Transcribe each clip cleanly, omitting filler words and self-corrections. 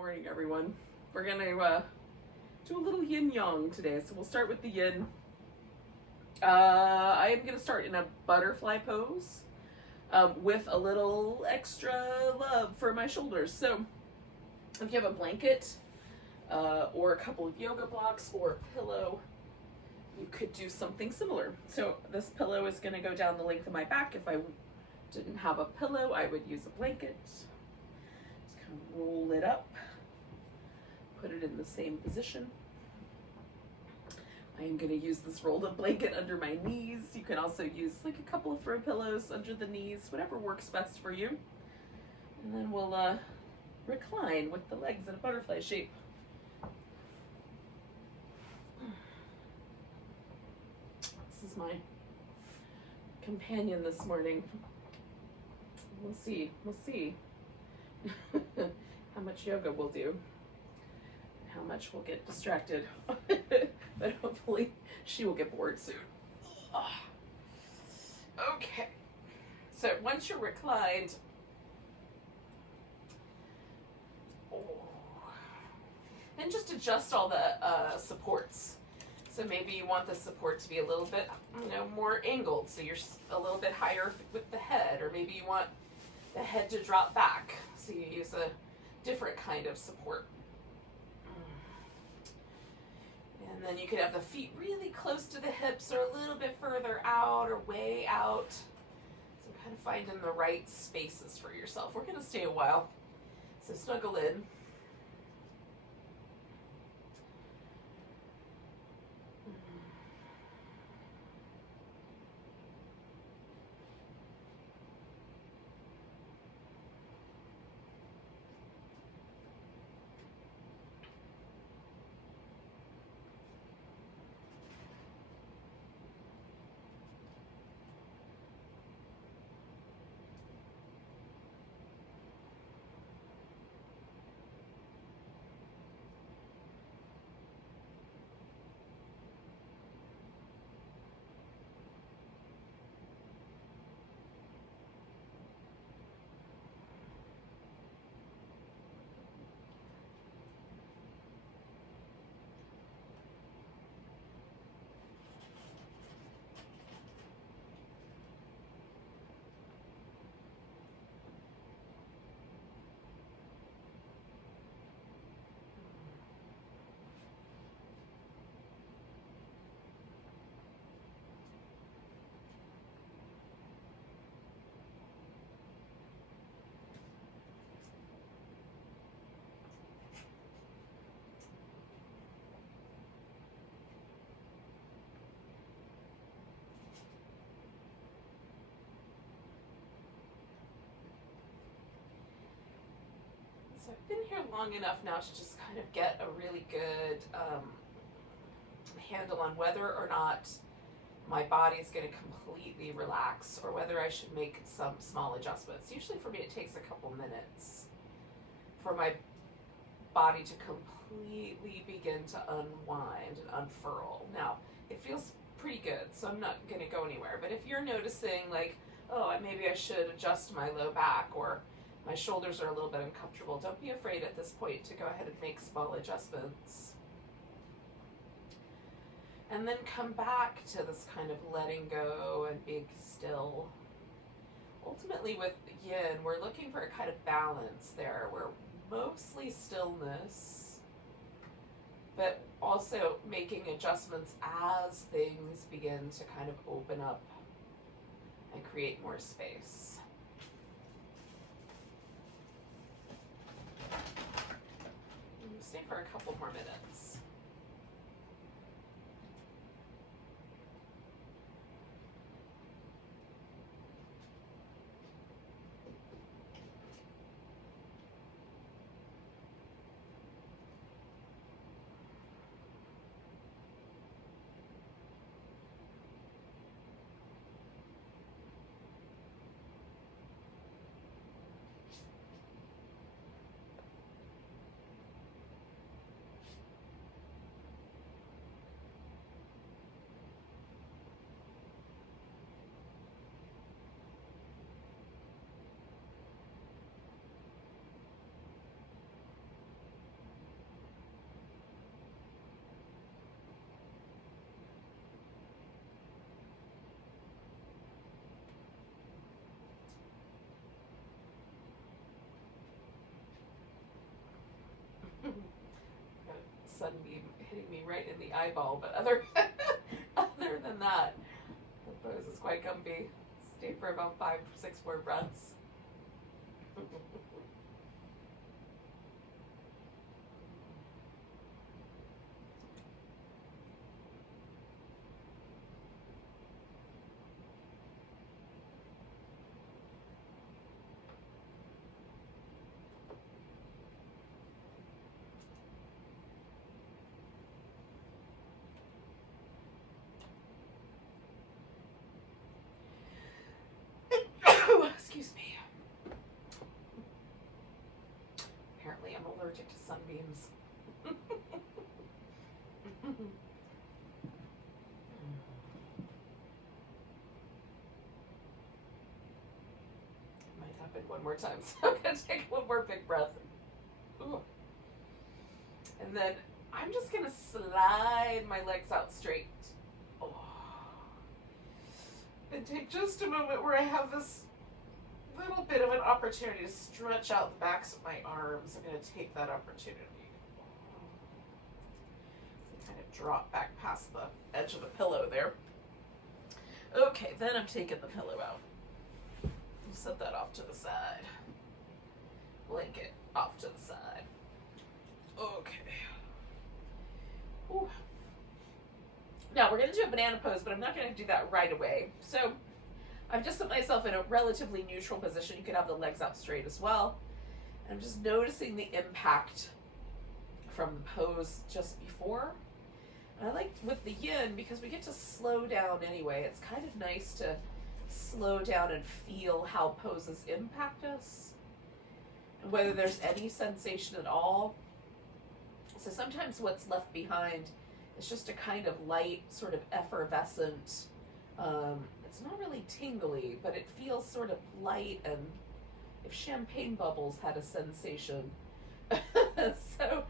morning, everyone. We're gonna do a little yin yang today. So we'll start with the yin. I am gonna start in a butterfly pose with a little extra love for my shoulders. So if you have a blanket or a couple of yoga blocks or a pillow, you could do something similar. So this pillow is gonna go down the length of my back. If I didn't have a pillow, I would use a blanket. Just kind of roll it up, put it in the same position. I am going to use this rolled up blanket under my knees. You can also use like a couple of throw pillows under the knees, whatever works best for you. And then we'll recline with the legs in a butterfly shape. This is my companion this morning. We'll see how much yoga we'll do, how much we'll get distracted, but hopefully she will get bored soon. Okay, so once you're reclined, then just adjust all the supports. So maybe you want the support to be a little bit, more angled, so you're a little bit higher with the head, or maybe you want the head to drop back, so you use a different kind of support. And then you could have the feet really close to the hips or a little bit further out or way out. So kind of finding the right spaces for yourself. We're going to stay a while, so snuggle in. So I've been here long enough now to just kind of get a really good handle on whether or not my body's going to completely relax or whether I should make some small adjustments. Usually for me it takes a couple minutes for my body to completely begin to unwind and unfurl. Now, it feels pretty good, so I'm not going to go anywhere. But if you're noticing like, oh, maybe I should adjust my low back, or my shoulders are a little bit uncomfortable, don't be afraid at this point to go ahead and make small adjustments. And then come back to this kind of letting go and being still. Ultimately with yin, we're looking for a kind of balance there. We're mostly stillness, but also making adjustments as things begin to kind of open up and create more space. Stay for a couple more minutes. right in the eyeball, but other than that, the pose is quite comfy. Stay for about 5 or 6 more breaths. Excuse me. Apparently I'm allergic to sunbeams. Might happen one more time, so I'm going to take one more big breath. Ooh. And then I'm just going to slide my legs out straight. Oh. And take just a moment where I have this little bit of an opportunity to stretch out the backs of my arms. I'm going to take that opportunity. Kind of drop back past the edge of the pillow there. Okay, then I'm taking the pillow out. Set that off to the side. Blanket off to the side. Okay. Ooh. Now we're going to do a banana pose, but I'm not going to do that right away. So I've just put myself in a relatively neutral position. You can have the legs out straight as well. And I'm just noticing the impact from the pose just before. And I like with the yin, because we get to slow down anyway, it's kind of nice to slow down and feel how poses impact us. And whether there's any sensation at all. So sometimes what's left behind is just a kind of light, sort of effervescent, it's not really tingly, but it feels sort of light, and if champagne bubbles had a sensation. So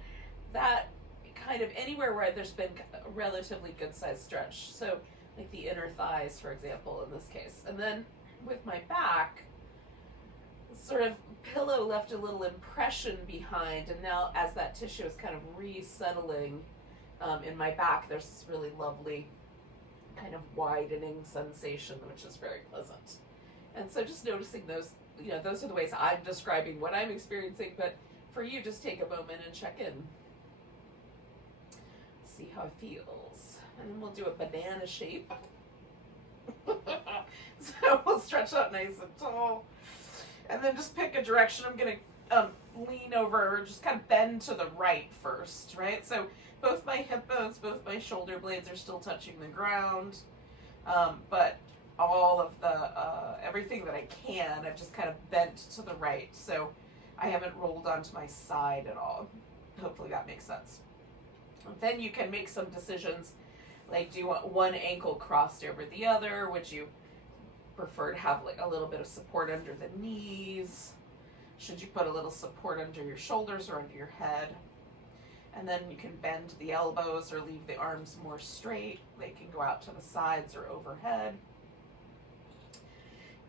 that kind of anywhere where there's been a relatively good sized stretch. So like the inner thighs, for example, in this case. And then with my back, sort of pillow left a little impression behind, and now as that tissue is kind of resettling in my back, there's this really lovely kind of widening sensation, which is very pleasant. And so just noticing those, you know, those are the ways I'm describing what I'm experiencing, but for you, just take a moment and check in. See how it feels. And then we'll do a banana shape. So we'll stretch out nice and tall. And then just pick a direction. I'm going to lean over, just kind of bend to the right first, right? So both my hip bones, both my shoulder blades are still touching the ground. But all of the, everything that I can, I've just kind of bent to the right. So I haven't rolled onto my side at all. Hopefully that makes sense. Then you can make some decisions, like do you want one ankle crossed over the other? Would you prefer to have like a little bit of support under the knees? Should you put a little support under your shoulders or under your head? And then you can bend the elbows or leave the arms more straight. They can go out to the sides or overhead.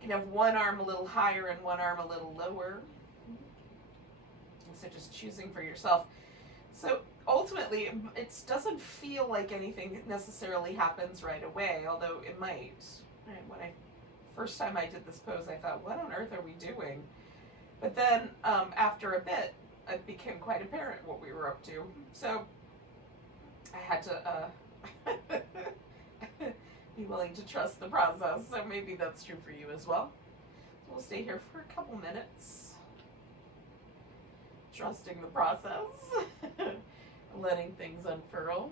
You can have one arm a little higher and one arm a little lower. So just choosing for yourself. So ultimately, it doesn't feel like anything necessarily happens right away, although it might. Right, when first time I did this pose, I thought, what on earth are we doing? But then after a bit, it became quite apparent what we were up to. So I had to be willing to trust the process. So maybe that's true for you as well. So we'll stay here for a couple minutes, trusting the process, letting things unfurl.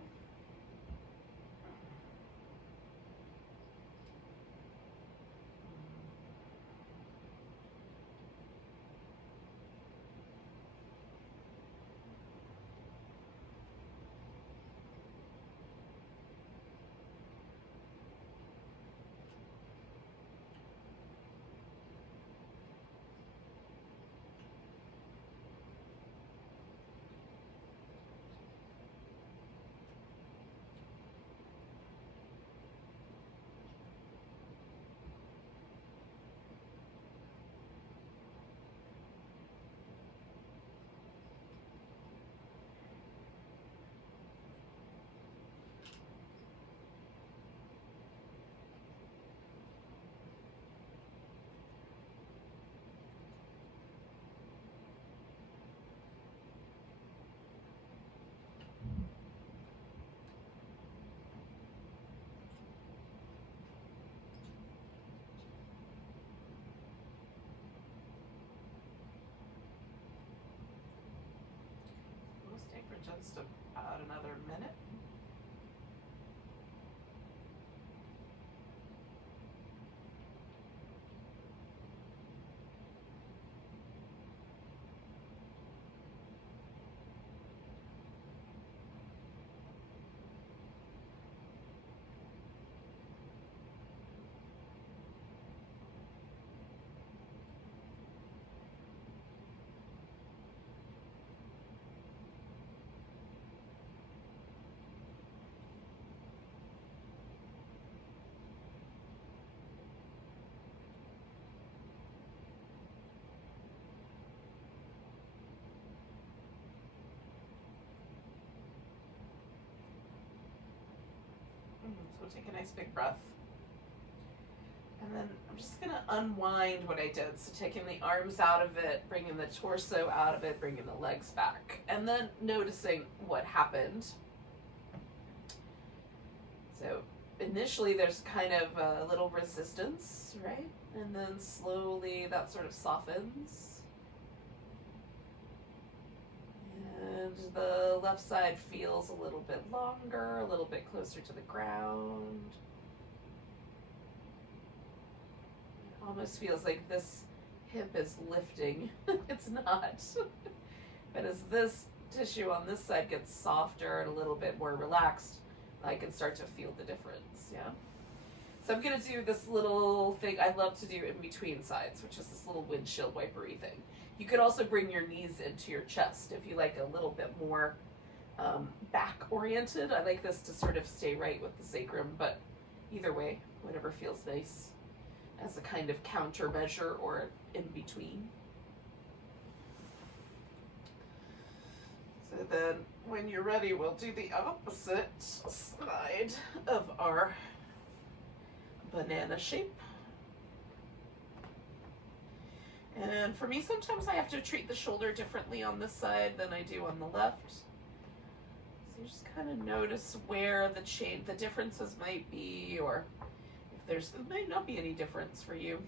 just about another minute. So take a nice big breath. And then I'm just going to unwind what I did. So taking the arms out of it, bringing the torso out of it, bringing the legs back. And then noticing what happened. So initially there's kind of a little resistance, right? And then slowly that sort of softens. And the left side feels a little bit longer, a little bit closer to the ground. It almost feels like this hip is lifting. It's not. But as this tissue on this side gets softer and a little bit more relaxed, I can start to feel the difference, yeah? So I'm gonna do this little thing I love to do in between sides, which is this little windshield wipery thing. You could also bring your knees into your chest if you like a little bit more back oriented. I like this to sort of stay right with the sacrum, but either way, whatever feels nice as a kind of countermeasure or in between. So then when you're ready, we'll do the opposite side of our banana shape. And for me, sometimes I have to treat the shoulder differently on this side than I do on the left. So you just kind of notice where the differences might be, or if there might not be any difference for you.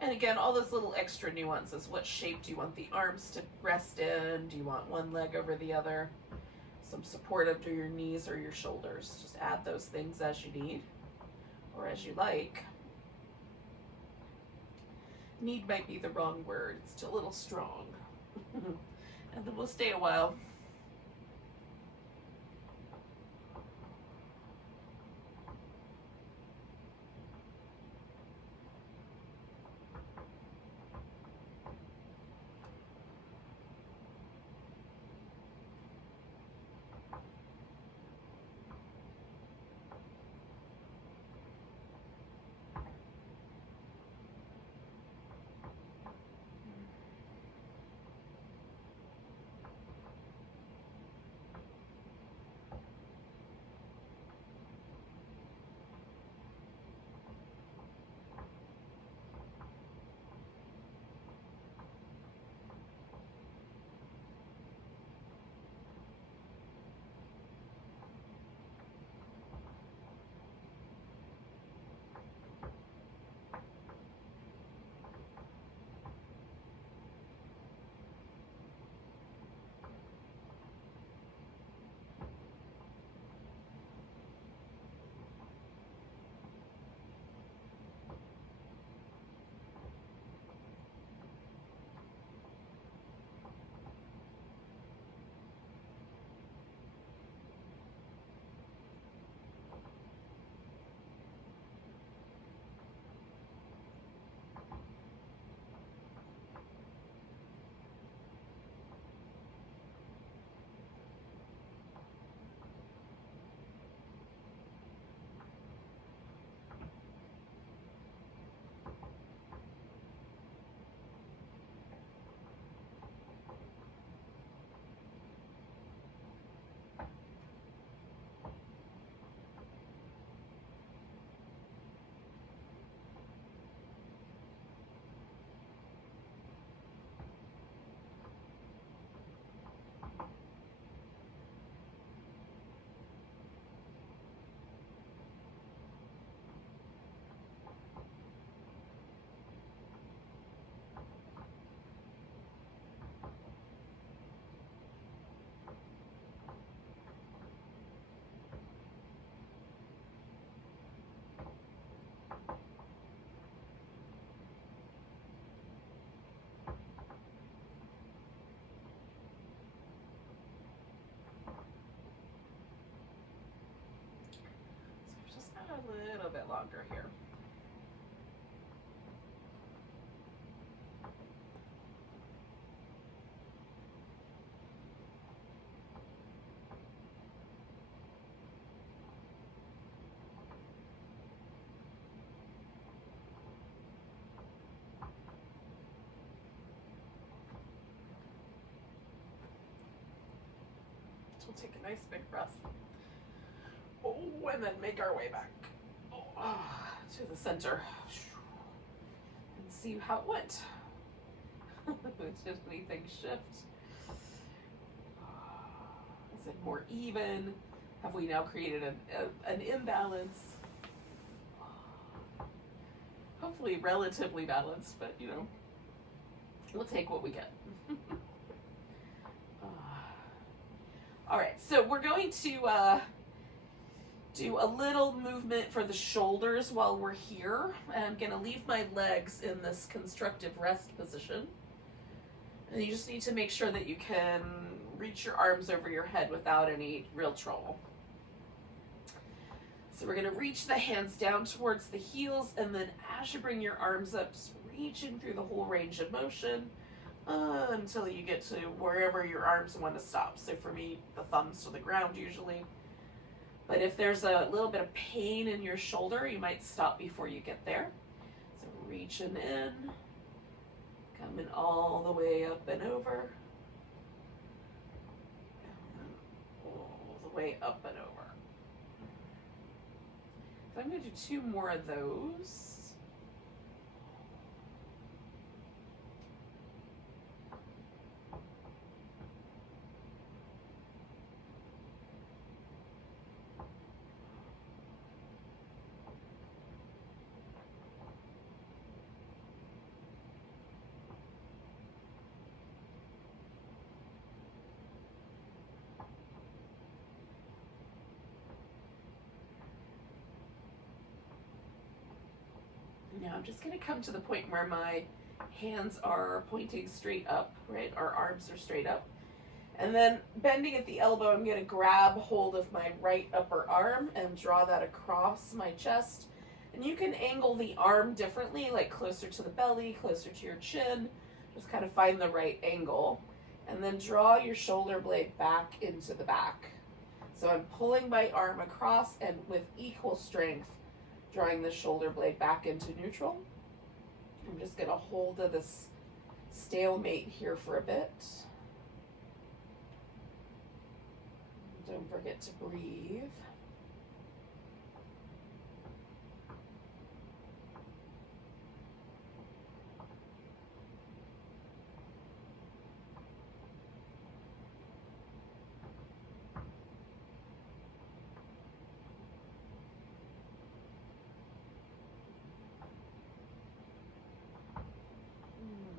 And again, all those little extra nuances. What shape do you want the arms to rest in? Do you want one leg over the other? Some support under your knees or your shoulders. Just add those things as you need or as you like. Need might be the wrong word. It's still a little strong. And then we'll stay a while. a little bit longer here. We'll take a nice big breath. Oh, and then make our way back to the center and see how it went. Did anything shift? Is it more even? Have we now created an imbalance? Hopefully relatively balanced, but you know, we'll take what we get. All right, so we're going to do a little movement for the shoulders while we're here. I'm going to leave my legs in this constructive rest position. And you just need to make sure that you can reach your arms over your head without any real trouble. So we're going to reach the hands down towards the heels, and then as you bring your arms up, just reaching through the whole range of motion. Until you get to wherever your arms want to stop. So for me, the thumbs to the ground usually. But if there's a little bit of pain in your shoulder, you might stop before you get there. So reaching in, coming all the way up and over, and all the way up and over. So I'm going to do 2 more of those. Now I'm just going to come to the point where my hands are pointing straight up, right? Our arms are straight up. And then bending at the elbow, I'm going to grab hold of my right upper arm and draw that across my chest. And you can angle the arm differently, like closer to the belly, closer to your chin. Just kind of find the right angle. And then draw your shoulder blade back into the back. So I'm pulling my arm across and with equal strength, drawing the shoulder blade back into neutral. I'm just going to hold to this stalemate here for a bit. Don't forget to breathe.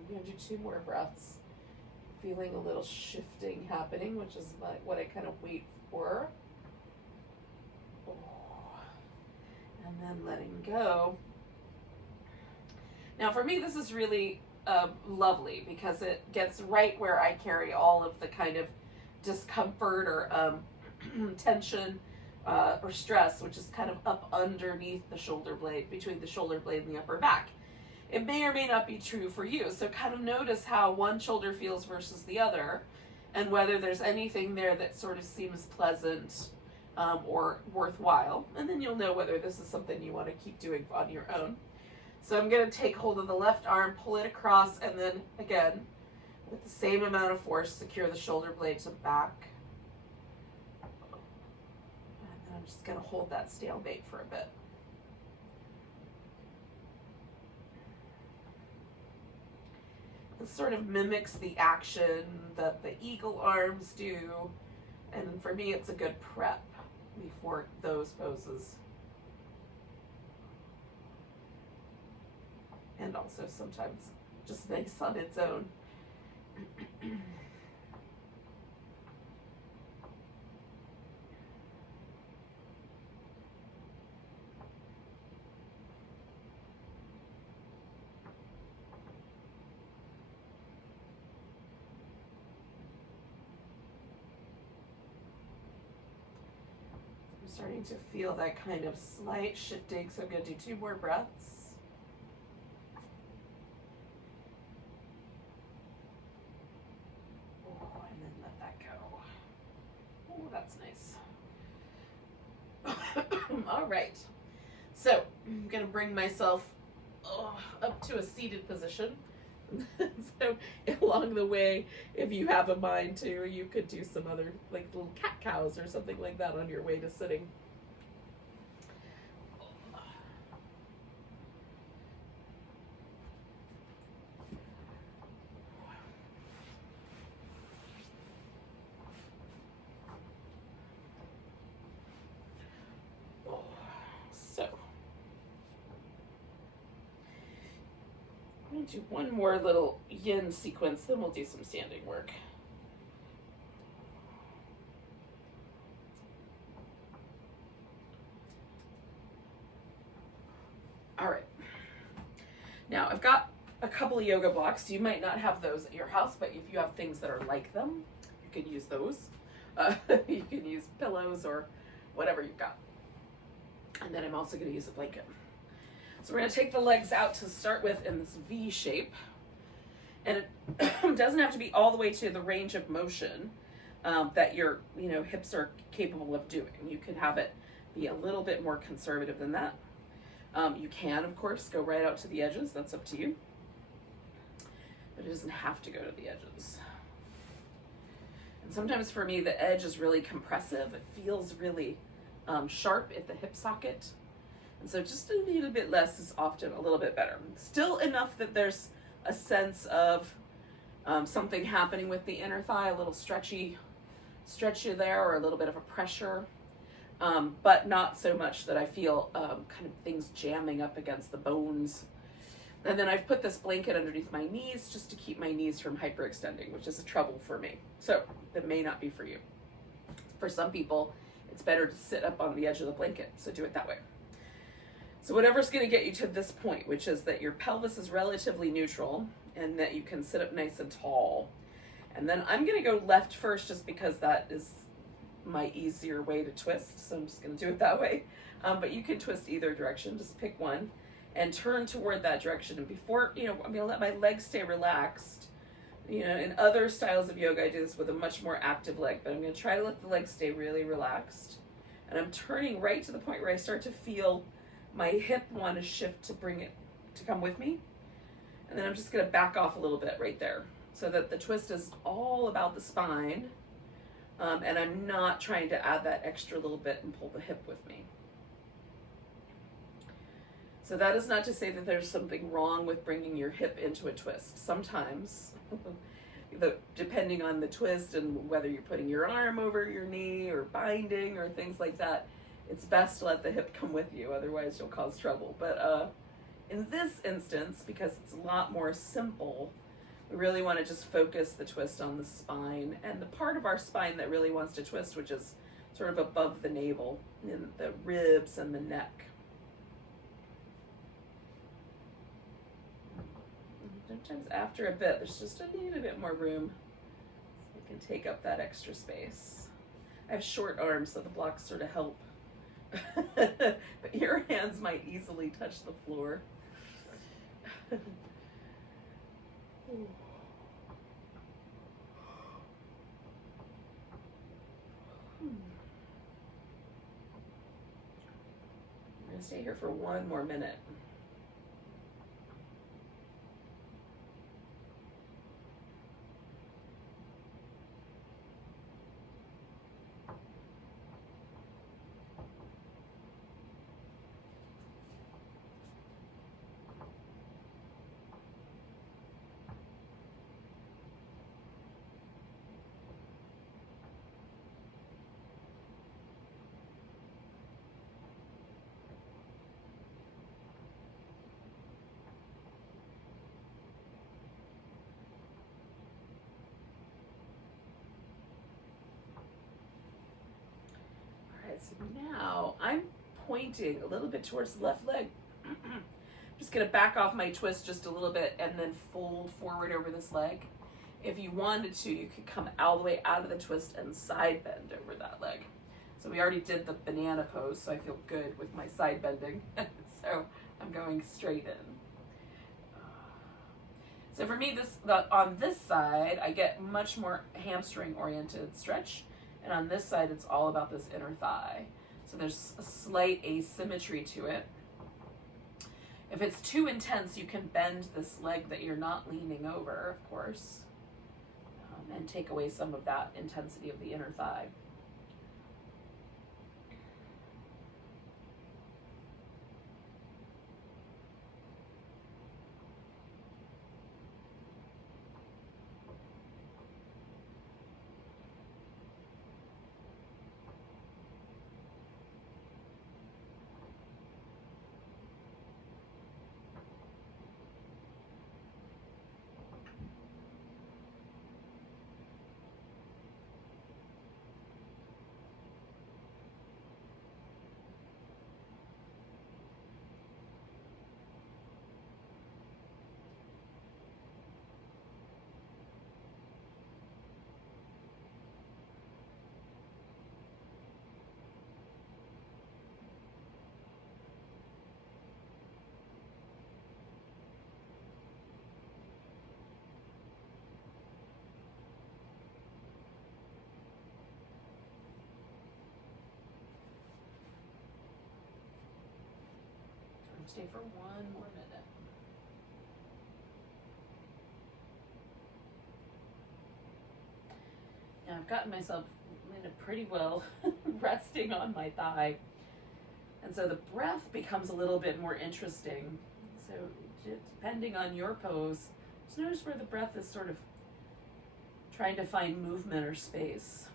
I'm going to do 2 more breaths. Feeling a little shifting happening, which is what I kind of wait for. And then letting go. Now for me, this is really lovely because it gets right where I carry all of the kind of discomfort or tension or stress, which is kind of up underneath the shoulder blade, between the shoulder blade and the upper back. It may or may not be true for you. So kind of notice how one shoulder feels versus the other, and whether there's anything there that sort of seems pleasant or worthwhile. And then you'll know whether this is something you want to keep doing on your own. So I'm going to take hold of the left arm, pull it across, and then again, with the same amount of force, secure the shoulder blade to the back. And then I'm just going to hold that stalemate for a bit. It sort of mimics the action that the eagle arms do. And for me, it's a good prep before those poses. And also sometimes just nice on its own. starting to feel that kind of slight shifting, so I'm going to do 2 more breaths. Oh, and then let that go. Oh, that's nice. All right. So I'm going to bring myself up to a seated position. So along the way, if you have a mind to, you could do some other, like little cat cows or something like that on your way to sitting. So I'm going to do one more little yin sequence, then we'll do some standing work. All right. Now I've got a couple of yoga blocks. You might not have those at your house, but if you have things that are like them, you can use those. You can use pillows or whatever you've got. And then I'm also going to use a blanket. So we're going to take the legs out to start with in this V shape. And it doesn't have to be all the way to the range of motion that your hips are capable of doing. You can have it be a little bit more conservative than that. You can, of course, go right out to the edges. That's up to you. But it doesn't have to go to the edges. And sometimes for me, the edge is really compressive. It feels really sharp at the hip socket. And so just a little bit less is often a little bit better. Still enough that there's a sense of something happening with the inner thigh, a little stretchy there, or a little bit of a pressure. But not so much that I feel kind of things jamming up against the bones. And then I've put this blanket underneath my knees just to keep my knees from hyperextending, which is a trouble for me. So that may not be for you. For some people, it's better to sit up on the edge of the blanket, so do it that way. So whatever's going to get you to this point, which is that your pelvis is relatively neutral and that you can sit up nice and tall. And then I'm going to go left first just because that is my easier way to twist, so I'm just going to do it that way. But you can twist either direction, just pick one and turn toward that direction. And before, I'm going to let my legs stay relaxed. In other styles of yoga, I do this with a much more active leg, but I'm going to try to let the legs stay really relaxed. And I'm turning right to the point where I start to feel my hip want to shift to bring it to come with me. And then I'm just going to back off a little bit right there so that the twist is all about the spine. And I'm not trying to add that extra little bit and pull the hip with me. So that is not to say that there's something wrong with bringing your hip into a twist. Sometimes, depending on the twist and whether you're putting your arm over your knee or binding or things like that, it's best to let the hip come with you, otherwise you'll cause trouble. But in this instance, because it's a lot more simple, we really want to just focus the twist on the spine and the part of our spine that really wants to twist, which is sort of above the navel, in the ribs and the neck. Sometimes after a bit, there's just a little bit more room, so I can take up that extra space. I have short arms, so the blocks sort of help. But your hands might easily touch the floor. I'm going to stay here for one more minute. So now I'm pointing a little bit towards the left leg. I'm just going to back off my twist just a little bit and then fold forward over this leg. If you wanted to, you could come all the way out of the twist and side bend over that leg. So we already did the banana pose, so I feel good with my side bending. So I'm going straight in. So for me, on this side, I get much more hamstring oriented stretch. And on this side, it's all about this inner thigh. So there's a slight asymmetry to it. If it's too intense, you can bend this leg that you're not leaning over, of course, and take away some of that intensity of the inner thigh. Stay for one more minute. Now I've gotten myself pretty well resting on my thigh. And so the breath becomes a little bit more interesting. So depending on your pose, just notice where the breath is sort of trying to find movement or space.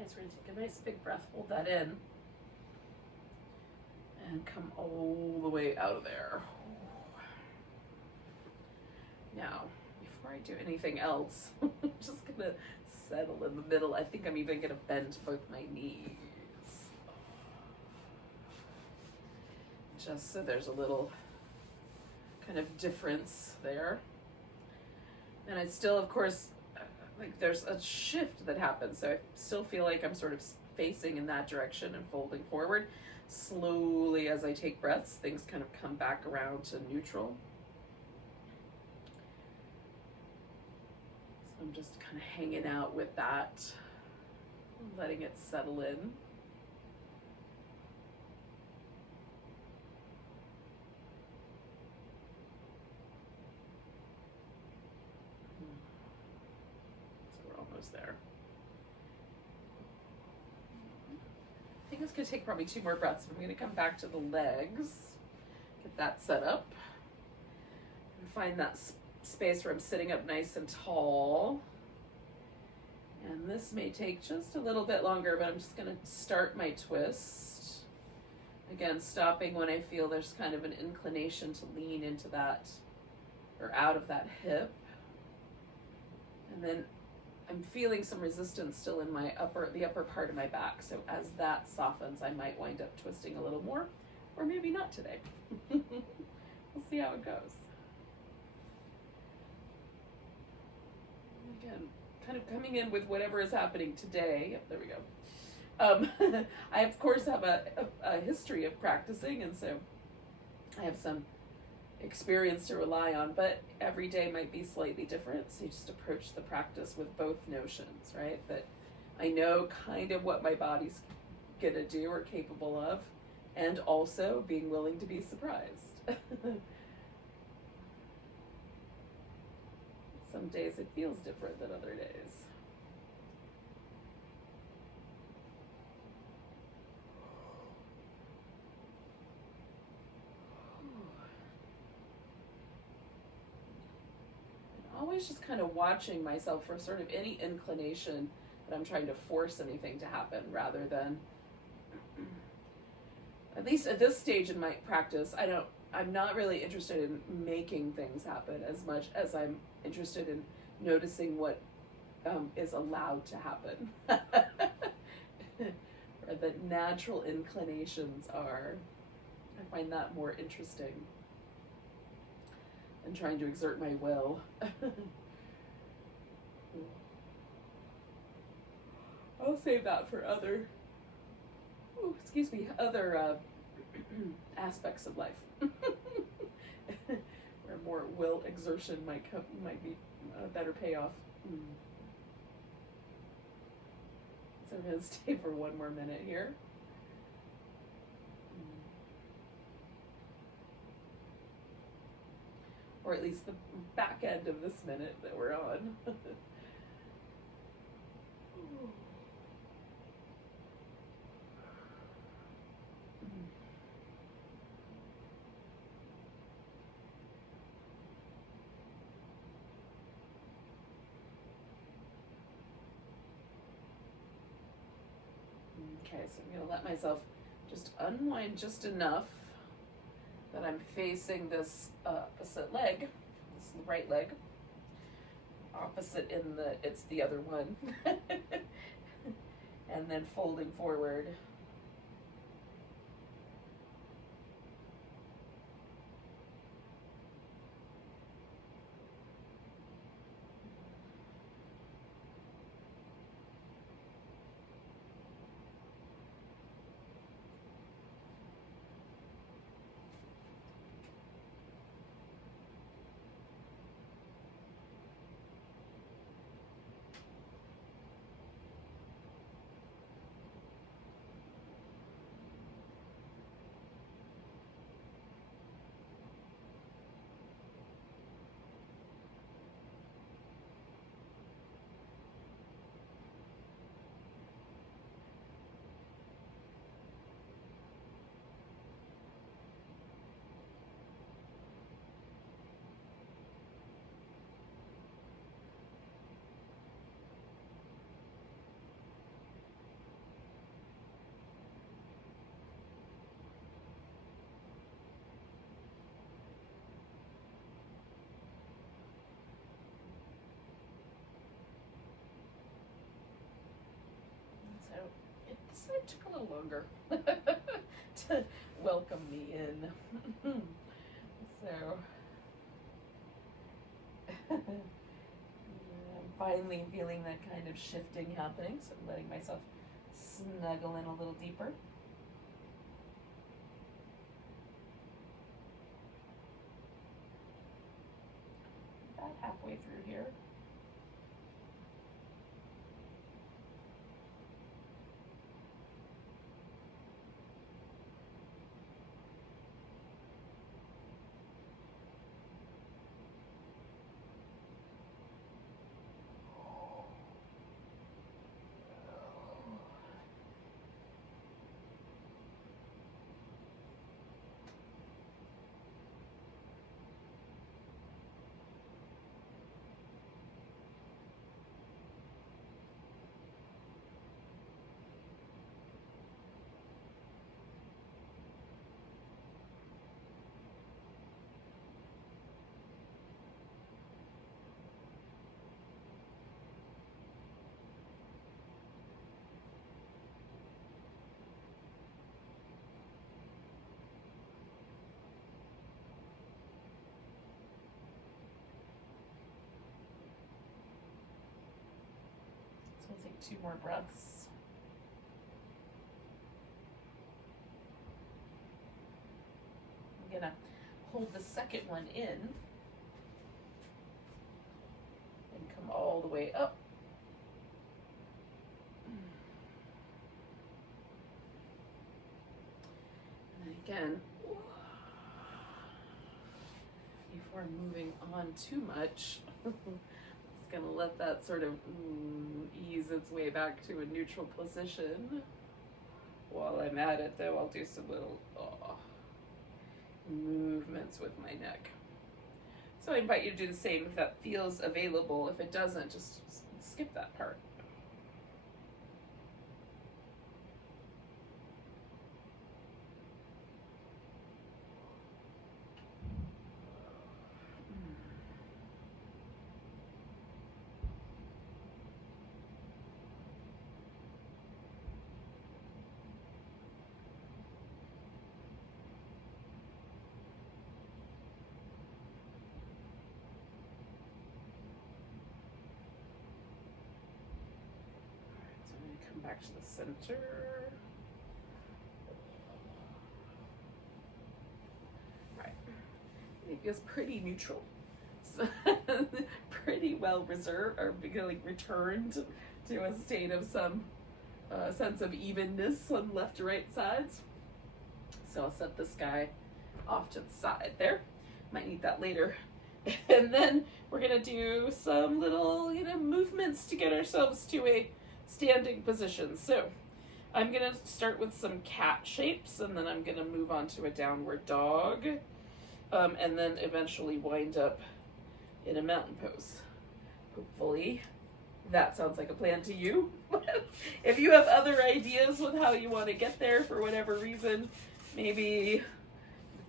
Okay, so we're going to take a nice big breath, hold that in, and come all the way out of there. Now, before I do anything else, I'm just going to settle in the middle. I think I'm even going to bend both my knees. Just so there's a little kind of difference there. And I still, of course, like there's a shift that happens. So I still feel like I'm sort of facing in that direction and folding forward. Slowly as I take breaths, things kind of come back around to neutral. So I'm just kind of hanging out with that, letting it settle in. There. I think it's going to take probably 2 more breaths. I'm going to come back to the legs, get that set up, and find that space where I'm sitting up nice and tall. And this may take just a little bit longer, but I'm just going to start my twist. Again, stopping when I feel there's kind of an inclination to lean into that or out of that hip. And then I'm feeling some resistance still in the upper part of my back. So as that softens, I might wind up twisting a little more, or maybe not today. We'll see how it goes. Again, kind of coming in with whatever is happening today. Yep, there we go. I of course have a history of practicing, and so I have some experience to rely on, but every day might be slightly different. So you just approach the practice with both notions, right? That I know kind of what my body's gonna do or capable of, and also being willing to be surprised. Some days it feels different than other days. always just kind of watching myself for sort of any inclination that I'm trying to force anything to happen, rather than, at least at this stage in my practice, I'm not really interested in making things happen as much as I'm interested in noticing what is allowed to happen. Or the natural inclinations are. I find that more interesting than trying to exert my will. I'll save that for other aspects of life. Where more will exertion might be a better payoff. So I'm going to stay for one more minute here. Or at least the back end of this minute that we're on. Okay, so I'm going to let myself just unwind just enough that I'm facing this opposite leg, this right leg. Opposite in it's the other one. And then folding forward. So it took a little longer to welcome me in. So I'm finally feeling that kind of shifting happening, so I'm letting myself snuggle in a little deeper. About halfway through here. So we'll take 2 more breaths. I'm gonna hold the second one in and come all the way up. And again, before moving on too much, just gonna let that sort of ease its way back to a neutral position. While I'm at it, though, I'll do some little movements with my neck. So I invite you to do the same if that feels available. If it doesn't, just skip that part. Back to the center. Right. It feels pretty neutral. So pretty well reserved, or like returned to a state of some sense of evenness on left to right sides. So I'll set this guy off to the side there. Might need that later. And then we're gonna do some little, movements to get ourselves to a standing position. So I'm gonna start with some cat shapes, and then I'm gonna move on to a downward dog, and then eventually wind up in a mountain pose. Hopefully that sounds like a plan to you. If you have other ideas with how you want to get there for whatever reason, maybe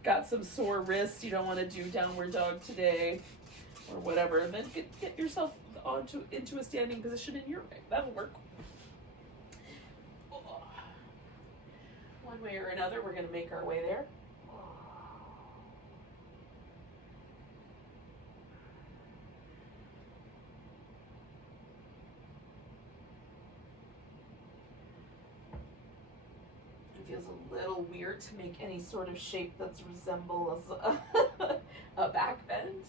got some sore wrists, you don't want to do downward dog today or whatever, then get yourself into a standing position in your way. That'll work. One way or another, we're going to make our way there. It feels a little weird to make any sort of shape that resembles a back bend.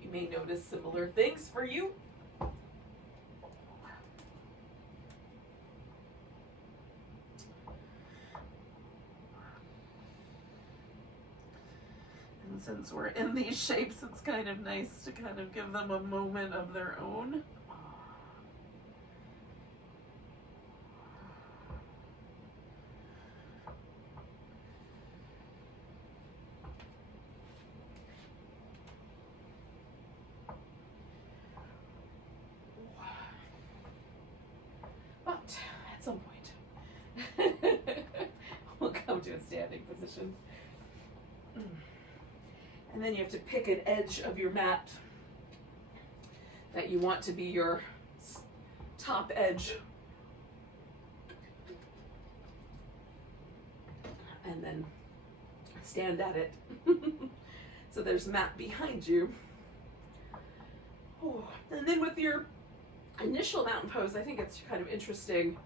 You may notice similar things for you. And since we're in these shapes, it's kind of nice to kind of give them a moment of their own. But at some point, we'll come to a standing position. And then you have to pick an edge of your mat that you want to be your top edge. And then stand at it. So there's mat behind you. Oh. And then with your initial mountain pose, I think it's kind of interesting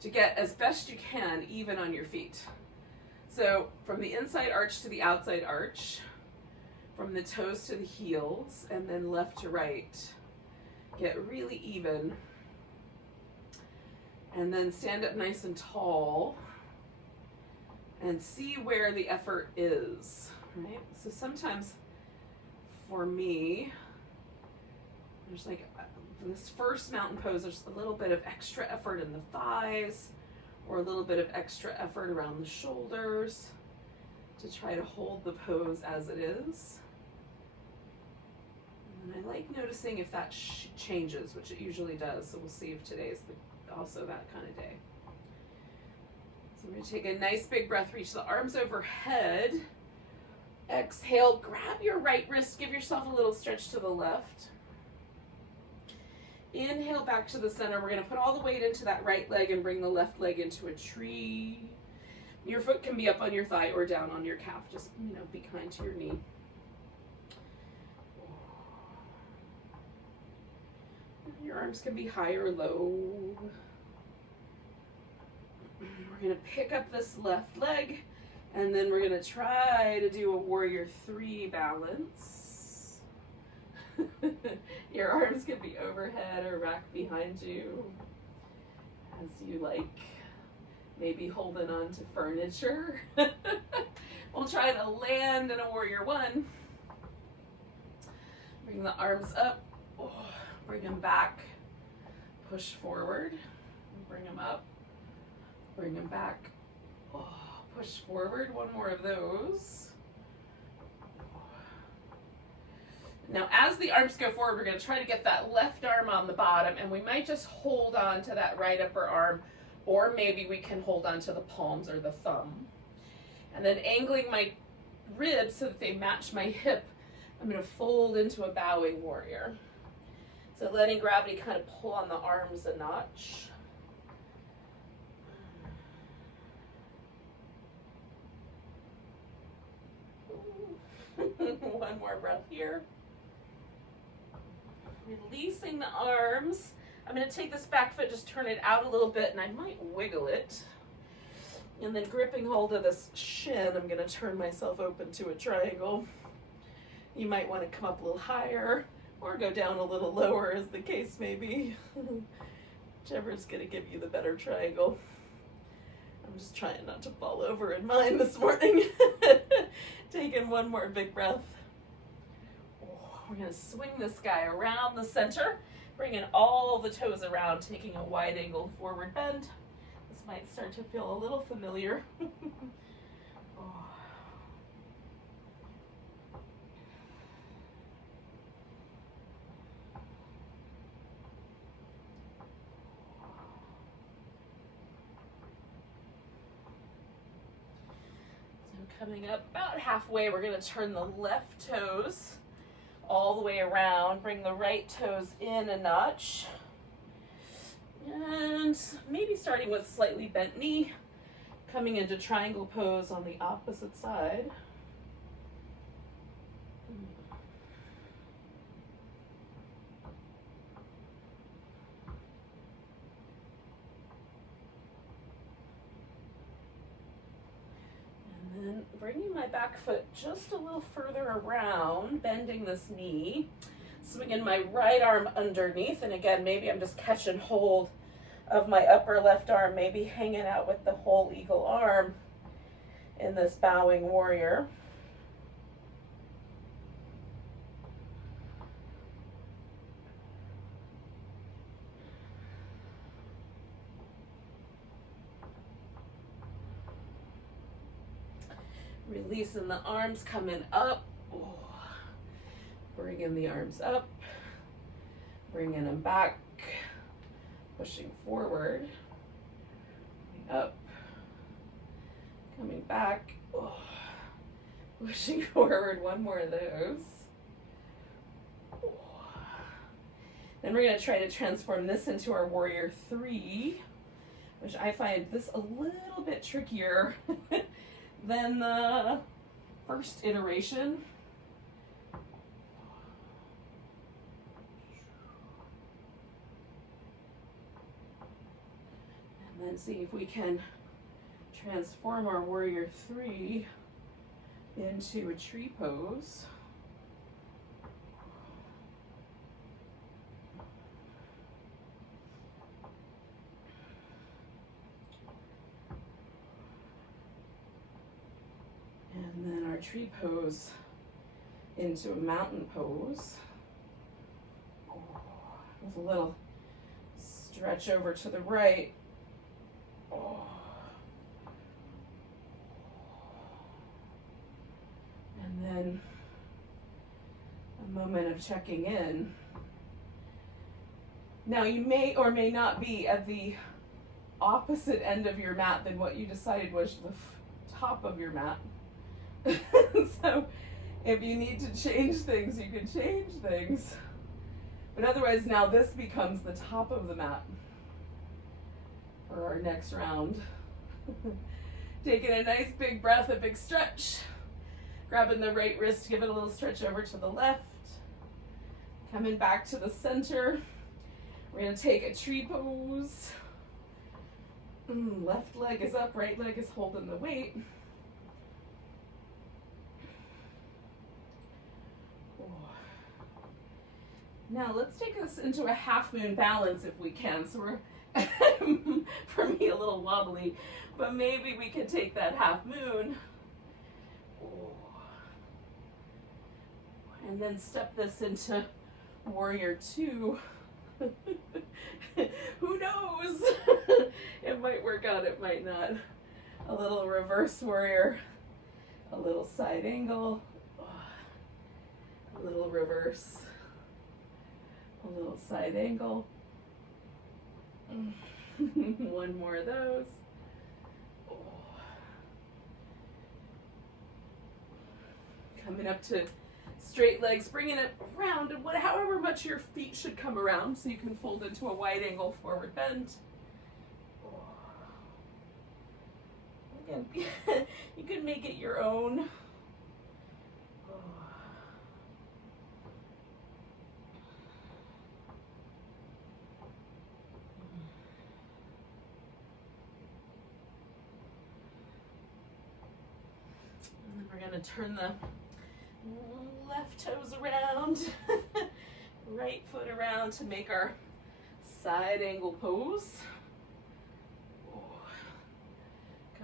to get as best you can even on your feet. So from the inside arch to the outside arch, from the toes to the heels, and then left to right. Get really even. And then stand up nice and tall and see where the effort is, right? So sometimes for me, there's like, for this first mountain pose, there's a little bit of extra effort in the thighs, or a little bit of extra effort around the shoulders to try to hold the pose as it is. And I like noticing if that changes, which it usually does. So we'll see if today's also that kind of day. So we're going to take a nice big breath, reach the arms overhead. Exhale, grab your right wrist, give yourself a little stretch to the left. Inhale back to the center. We're going to put all the weight into that right leg and bring the left leg into a tree. Your foot can be up on your thigh or down on your calf. Just, be kind to your knee. Your arms can be high or low. We're going to pick up this left leg, and then we're going to try to do a warrior 3 balance. Your arms can be overhead or racked behind you as you like, maybe holding on to furniture. We'll try to land in a warrior 1. Bring the arms up. Bring them back, push forward, bring them up, bring them back, Push forward, one more of those. Now, as the arms go forward, we're going to try to get that left arm on the bottom, and we might just hold on to that right upper arm, or maybe we can hold on to the palms or the thumb. And then angling my ribs so that they match my hip, I'm going to fold into a bowing warrior. So letting gravity kind of pull on the arms a notch. One more breath here. Releasing the arms. I'm going to take this back foot, just turn it out a little bit, and I might wiggle it. And then gripping hold of this shin, I'm going to turn myself open to a triangle. You might want to come up a little higher or go down a little lower, as the case may be. Whichever is going to give you the better triangle. I'm just trying not to fall over in mine this morning. Taking one more big breath. We're going to swing this guy around the center, bringing all the toes around, taking a wide angle forward bend. This might start to feel a little familiar. Coming up about halfway, we're going to turn the left toes all the way around, bring the right toes in a notch, and maybe starting with slightly bent knee, coming into triangle pose on the opposite side. And then bringing my back foot just a little further around, bending this knee, swinging my right arm underneath, and again, maybe I'm just catching hold of my upper left arm, maybe hanging out with the whole eagle arm in this bowing warrior. Releasing the arms, coming up. Bringing the arms up. Bringing them back. Pushing forward. Up. Coming back. Pushing forward. One more of those. Then we're going to try to transform this into our warrior 3, which I find this a little bit trickier than the first iteration. And then see if we can transform our warrior 3 into a tree pose. And then our tree pose into a mountain pose. With a little stretch over to the right. And then a moment of checking in. Now you may or may not be at the opposite end of your mat than what you decided was the top of your mat. So if you need to change things, you can change things. But otherwise now this becomes the top of the mat for our next round. Taking a nice big breath, a big stretch. Grabbing the right wrist, give it a little stretch over to the left. Coming back to the center. We're going to take a tree pose. Left leg is up, right leg is holding the weight. Now let's take this into a half moon balance if we can. So we're, for me, a little wobbly, but maybe we can take that half moon. And then step this into warrior 2. Who knows? It might work out, it might not. A little reverse warrior, a little side angle, a little reverse, a little side angle. One more of those. Coming up to straight legs, bringing it around, and however much your feet should come around, so you can fold into a wide angle forward bend. Again, you can make it your own. And then we're going to turn the left toes around, right foot around to make our side angle pose.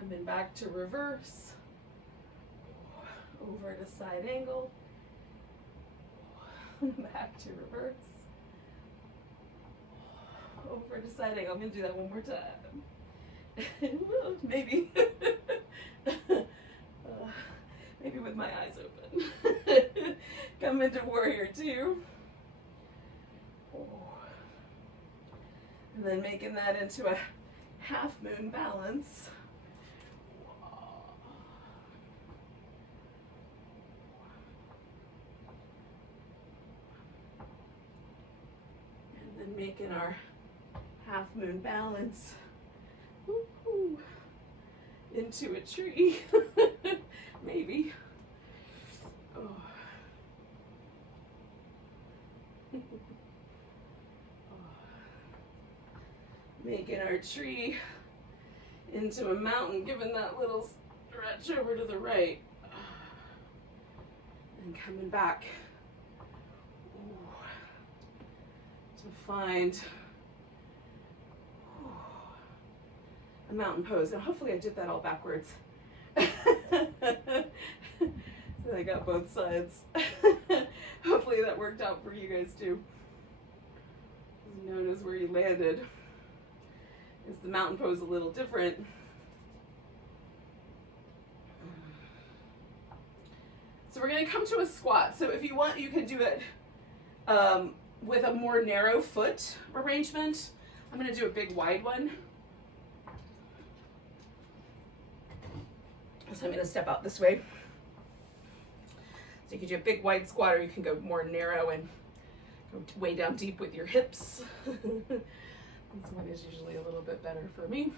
Coming back to reverse, over to side angle, back to reverse, over to side angle. I'm going to do that one more time. Maybe. Maybe with my eyes open. Come into warrior two. And then making that into a half moon balance. And then making our half moon balance into a tree. Maybe. Oh. Making our tree into a mountain, giving that little stretch over to the right. And coming back to find a mountain pose. Now hopefully I did that all backwards. So I got both sides. Hopefully that worked out for you guys too. Notice where you landed. Is the mountain pose a little different? So we're going to come to a squat. So if you want, you can do it with a more narrow foot arrangement. I'm going to do a big wide one. So I'm going to step out this way. So you can do a big wide squat, or you can go more narrow and go way down deep with your hips. This one is usually a little bit better for me.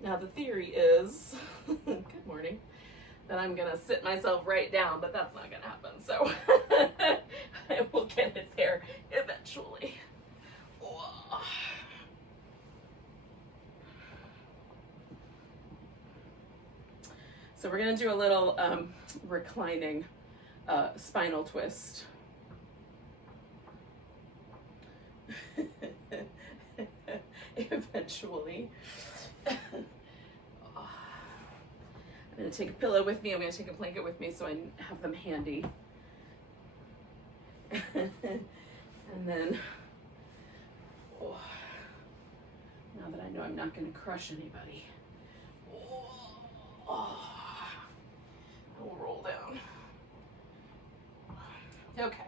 Now the theory is, good morning, that I'm gonna sit myself right down, but that's not gonna happen. So I will get it there eventually. So we're gonna do a little reclining spinal twist. Eventually. I'm gonna take a pillow with me. I'm gonna take a blanket with me so I have them handy. And then, now that I know I'm not gonna crush anybody, we'll roll down. Okay.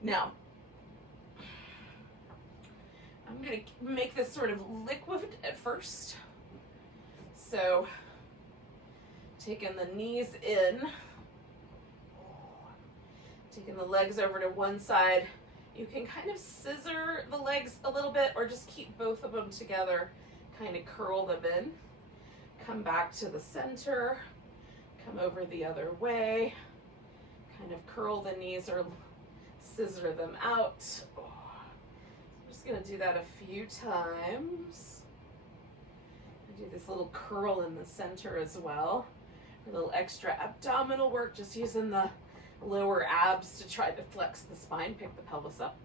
Now, I'm going to make this sort of liquid at first. So, taking the knees in, taking the legs over to one side. You can kind of scissor the legs a little bit, or just keep both of them together, kind of curl them in. Come back to the center, come over the other way, kind of curl the knees or scissor them out. I'm just going to do that a few times. Do this little curl in the center as well. A little extra abdominal work, just using the lower abs to try to flex the spine, pick the pelvis up.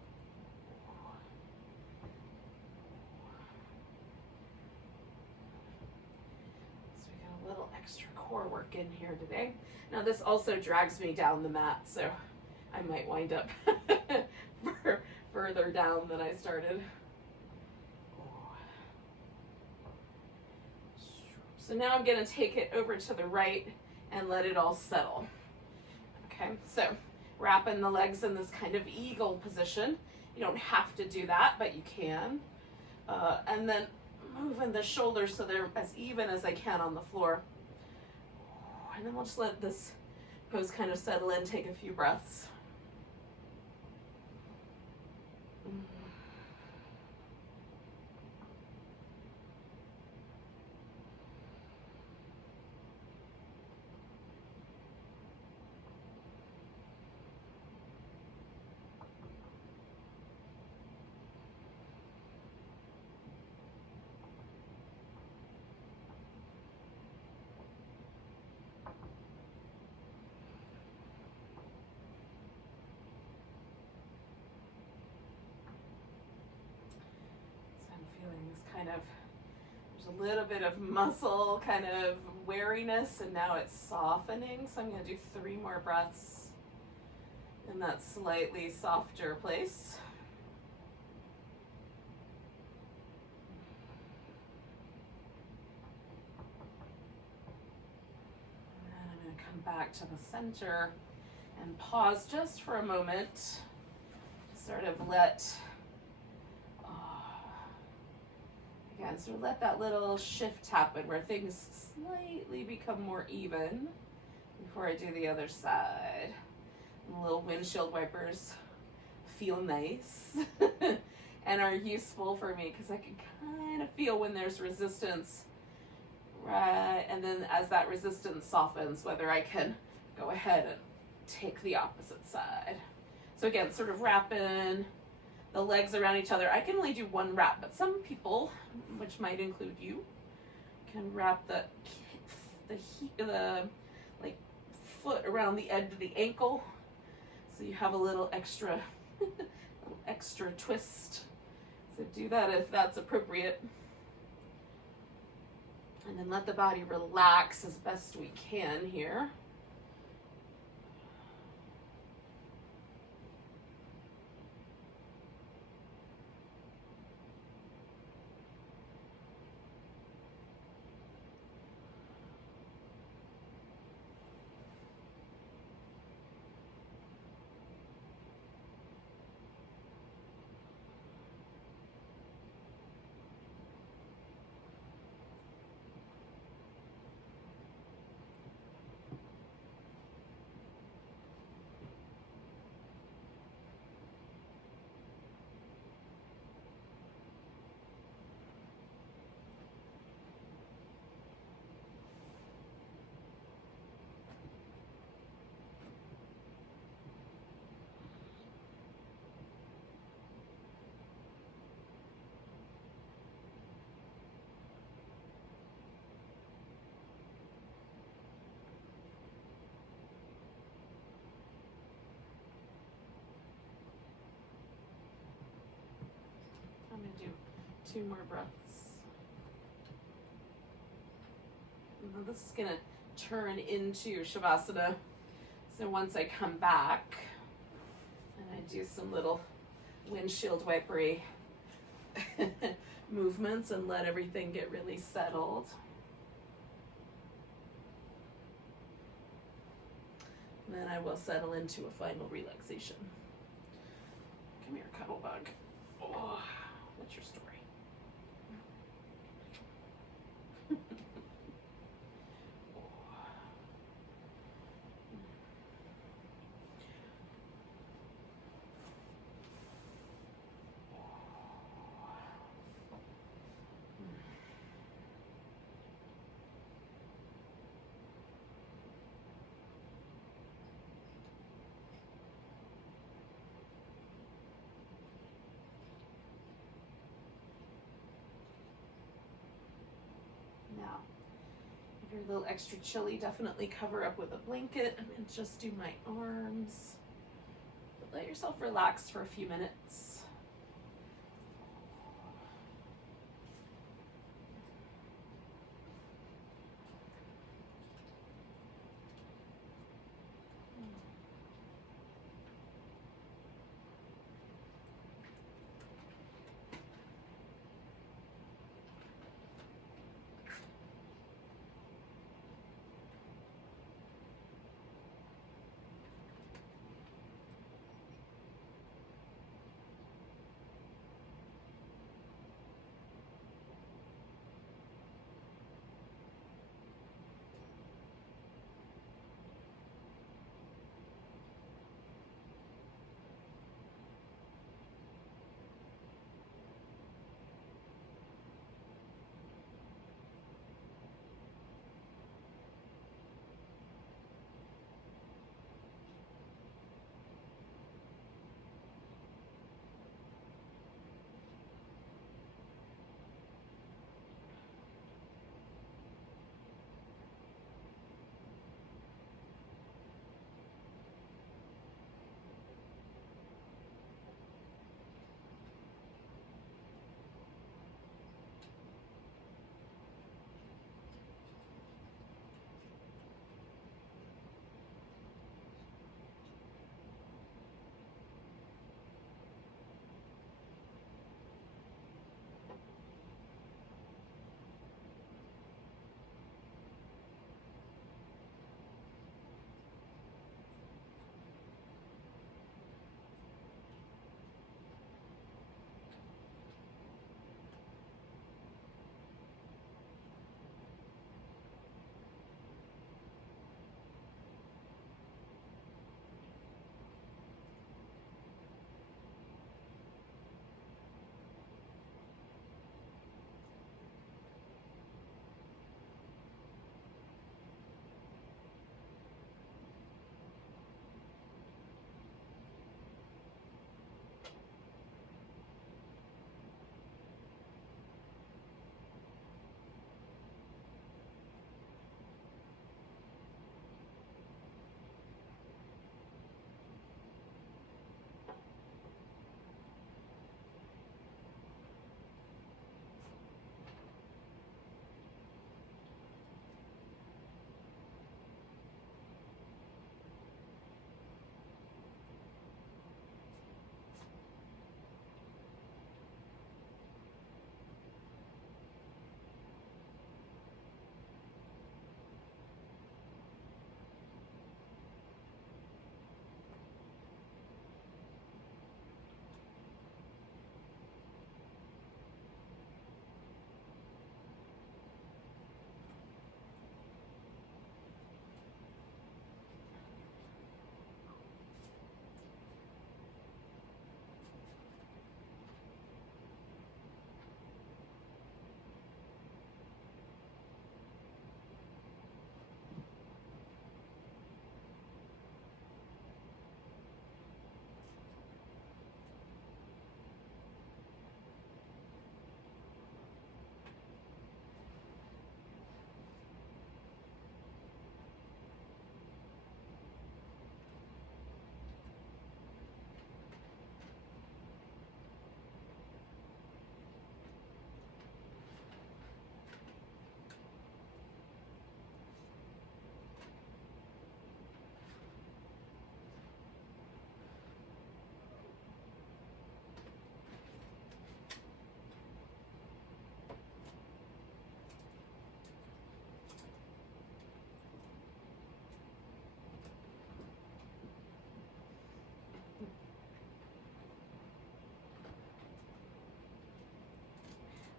So we got a little extra core work in here today. Now this also drags me down the mat, so I might wind up further down than I started. So now I'm going to take it over to the right and let it all settle. Okay, so wrapping the legs in this kind of eagle position. You don't have to do that, but you can. And then moving the shoulders so they're as even as I can on the floor. And then we'll just let this pose kind of settle in, take a few breaths. Kind of, there's a little bit of muscle kind of wariness, and now it's softening. So I'm going to do 3 more breaths in that slightly softer place. And then I'm going to come back to the center and pause just for a moment to sort of let again, so let that little shift happen where things slightly become more even before I do the other side. And the little windshield wipers feel nice and are useful for me because I can kind of feel when there's resistance, right? And then as that resistance softens, whether I can go ahead and take the opposite side. So again, sort of wrapping the legs around each other. I can only do 1 wrap, but some people, which might include you, can wrap the like foot around the edge of the ankle, so you have a little extra twist. So do that if that's appropriate, and then let the body relax as best we can here. I'm going to do 2 more breaths. And this is going to turn into Shavasana. So once I come back and I do some little windshield wipery movements and let everything get really settled. And then I will settle into a final relaxation. Come here, cuddle bug. Oh, what's your story? Now, if you're a little extra chilly, definitely cover up with a blanket and just do my arms. But let yourself relax for a few minutes.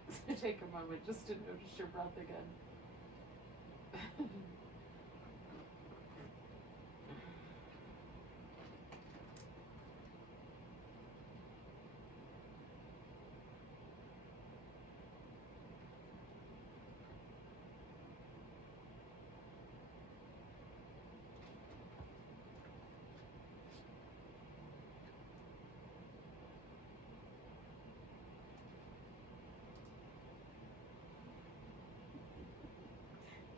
So take a moment just to notice your breath again.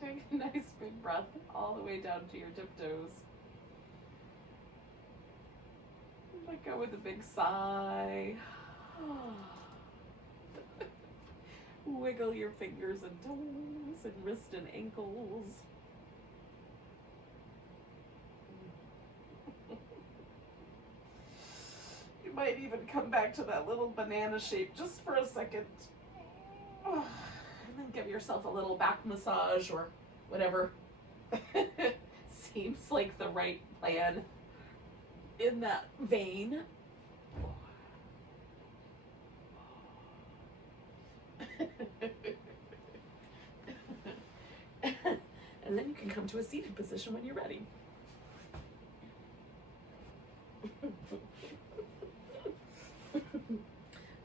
Take a nice big breath all the way down to your tiptoes. Let go with a big sigh. Wiggle your fingers and toes and wrist and ankles. You might even come back to that little banana shape just for a second. And then give yourself a little back massage or whatever seems like the right plan in that vein. And then you can come to a seated position when you're ready.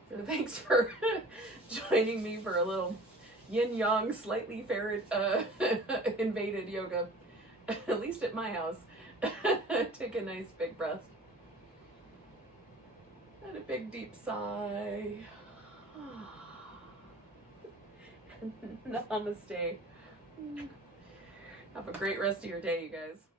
So thanks for joining me for a little yin-yang, slightly ferret invaded yoga, at least at my house. Take a nice big breath. And a big deep sigh. Namaste. Have a great rest of your day, you guys.